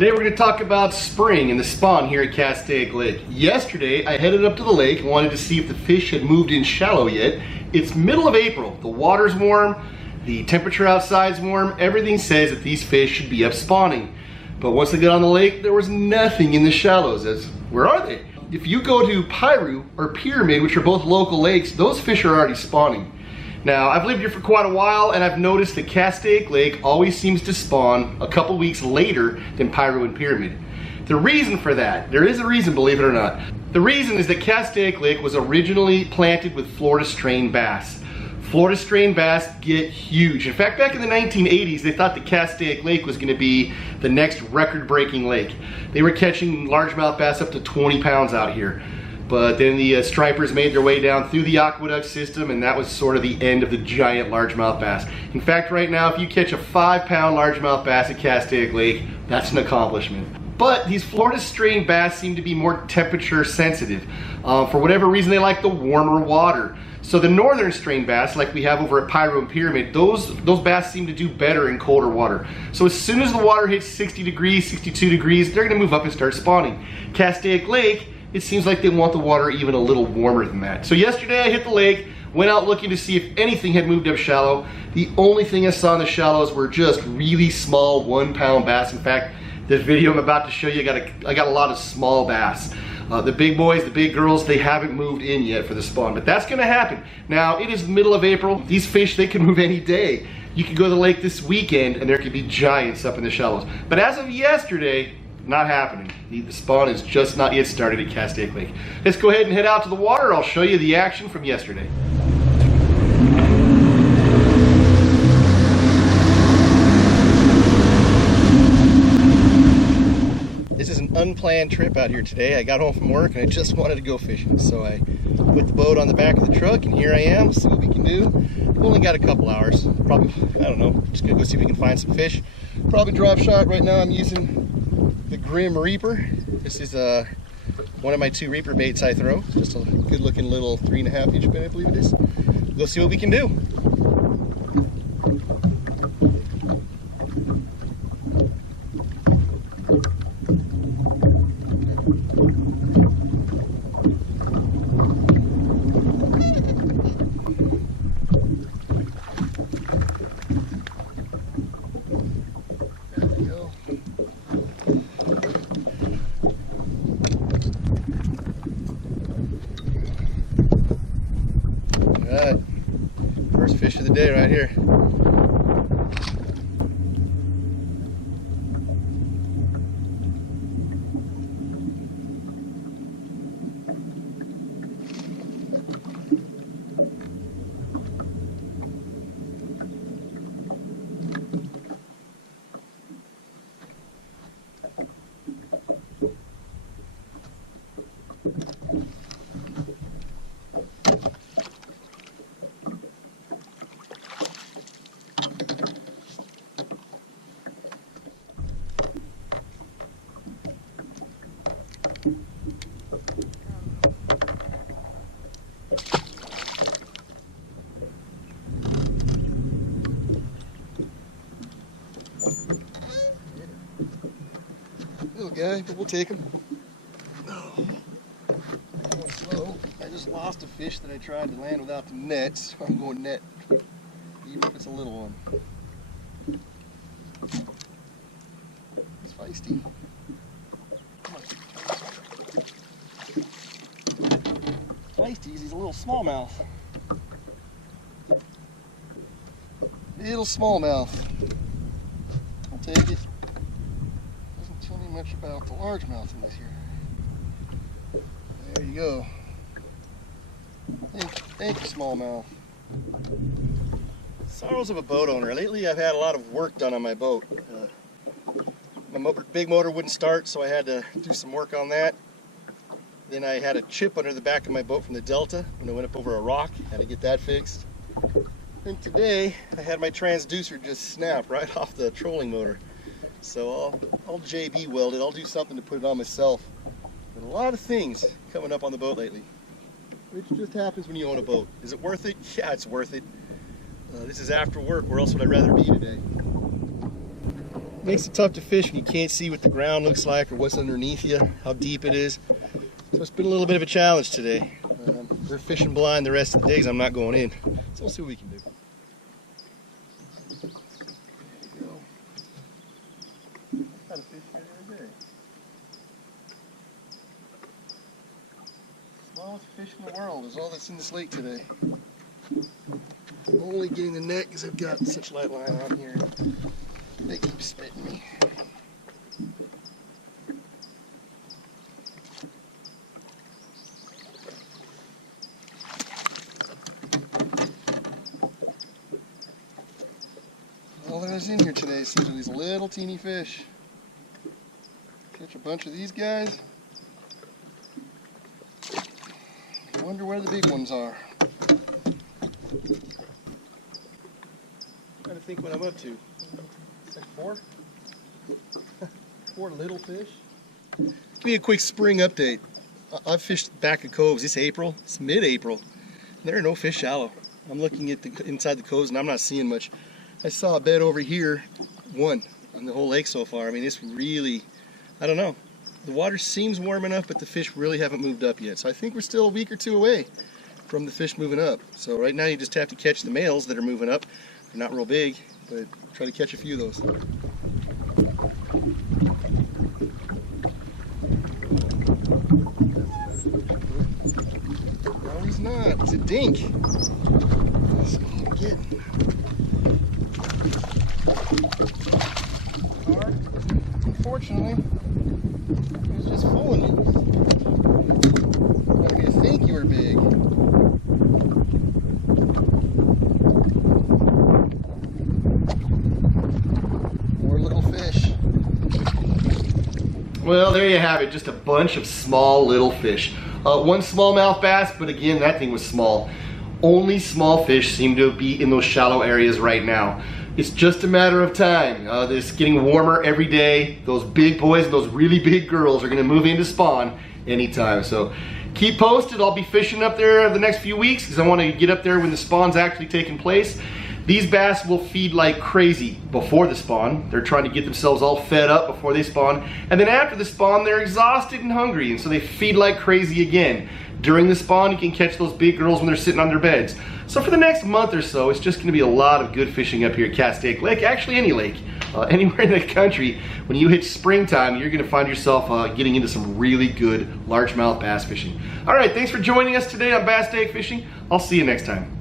Today we're going to talk about spring and the spawn here at Castaic Lake. Yesterday I headed up to the lake and wanted to see if the fish had moved in shallow yet. It's middle of April, the water's warm, the temperature outside's warm, everything says that these fish should be up spawning. But once they got on the lake, there was nothing in the shallows. Where are they? If you go to Piru or Pyramid, which are both local lakes, those fish are already spawning. Now, I've lived here for quite a while, and I've noticed that Castaic Lake always seems to spawn a couple weeks later than Piru and Pyramid. The reason for that, there is a reason, believe it or not. The reason is that Castaic Lake was originally planted with Florida strain bass. Florida strain bass get huge. In fact, back in the 1980s, they thought that Castaic Lake was going to be the next record-breaking lake. They were catching largemouth bass up to 20 pounds out here. But then the stripers made their way down through the aqueduct system, and that was sort of the end of the giant largemouth bass. In fact, right now, if you catch a 5-pound largemouth bass at Castaic Lake, that's an accomplishment. But these Florida strain bass seem to be more temperature sensitive. For whatever reason, they like the warmer water. So the northern strain bass, like we have over at Piru and Pyramid, those bass seem to do better in colder water. So as soon as the water hits 60 degrees, 62 degrees, they're gonna move up and start spawning. Castaic Lake, it seems like they want the water even a little warmer than that. So yesterday I hit the lake, went out looking to see if anything had moved up shallow. The only thing I saw in the shallows were just really small 1-pound bass. In fact, this video I'm about to show you, I got a lot of small bass. The big boys, the big girls, they haven't moved in yet for the spawn, but that's gonna happen. Now, it is the middle of April. These fish, they can move any day. You could go to the lake this weekend and there could be giants up in the shallows. But as of yesterday, not happening. The spawn is just not yet started at Castaic Lake. Let's go ahead and head out to the water. I'll show you the action from yesterday. This is an unplanned trip out here today. I got home from work and I just wanted to go fishing. So I put the boat on the back of the truck and here I am. See what we can do. We've only got a couple hours. Probably, I don't know, just gonna go see if we can find some fish. Probably drop shot. Right now I'm using the Grim Reaper. This is one of my 2 Reaper baits I throw. Just a good looking little 3.5 inch bait, I believe it is. Go see what we can do. Alright, first fish of the day right here. Little guy, but we'll take him. Oh, going slow. I just lost a fish that I tried to land without the net, so I'm going net, even if it's a little one. It's feisty. Come on. Feisty, he's a little smallmouth. Little smallmouth. I'll take it. Doesn't tell me much about the largemouth in this here. There you go. Thank you, smallmouth. Sorrows of a boat owner. Lately I've had a lot of work done on my boat. My big motor wouldn't start, so I had to do some work on that. Then I had a chip under the back of my boat from the Delta when I went up over a rock. Had to get that fixed. And today I had my transducer just snap right off the trolling motor. So I'll JB weld it. I'll do something to put it on myself. But a lot of things coming up on the boat lately, which just happens when you own a boat. Is it worth it? Yeah, it's worth it. This is after work. Where else would I rather be today? Makes it tough to fish when you can't see what the ground looks like or what's underneath you, how deep it is. So it's been a little bit of a challenge today. They're fishing blind the rest of the day because I'm not going in. So we'll see what we can do. Got a fish right there today. Smallest fish in the world is all that's in this lake today. I'm only getting the net because I've got such light line on here. They keep spitting me. All there is in here today is these little teeny fish. Catch a bunch of these guys. I wonder where the big ones are. I'm trying to think what I'm up to. It's like 4? 4 little fish. Give me a quick spring update. I've fished back of coves. It's April. It's mid-April. There are no fish shallow. I'm looking at the inside the coves and I'm not seeing much. I saw a bed over here, one on the whole lake so far. I mean, it's really, I don't know. The water seems warm enough, but the fish really haven't moved up yet. So I think we're still a week or two away from the fish moving up. So right now you just have to catch the males that are moving up. They're not real big, but try to catch a few of those. No, he's not. It's a dink. That's what I'm getting. Unfortunately, he was just fooling me. Wanted me to think you were big. More little fish. Well, there you have it. Just a bunch of small little fish. One smallmouth bass, but again, that thing was small. Only small fish seem to be in those shallow areas right now. It's just a matter of time. It's getting warmer every day. Those big boys and those really big girls are gonna move into spawn anytime. So keep posted. I'll be fishing up there the next few weeks because I want to get up there when the spawn's actually taking place. These bass will feed like crazy before the spawn. They're trying to get themselves all fed up before they spawn. And then after the spawn, they're exhausted and hungry, and so they feed like crazy again. During the spawn, you can catch those big girls when they're sitting on their beds. So for the next month or so, it's just gonna be a lot of good fishing up here at Castaic Lake, actually any lake. Anywhere in the country, when you hit springtime, you're gonna find yourself getting into some really good largemouth bass fishing. All right, thanks for joining us today on Bass Day Fishing. I'll see you next time.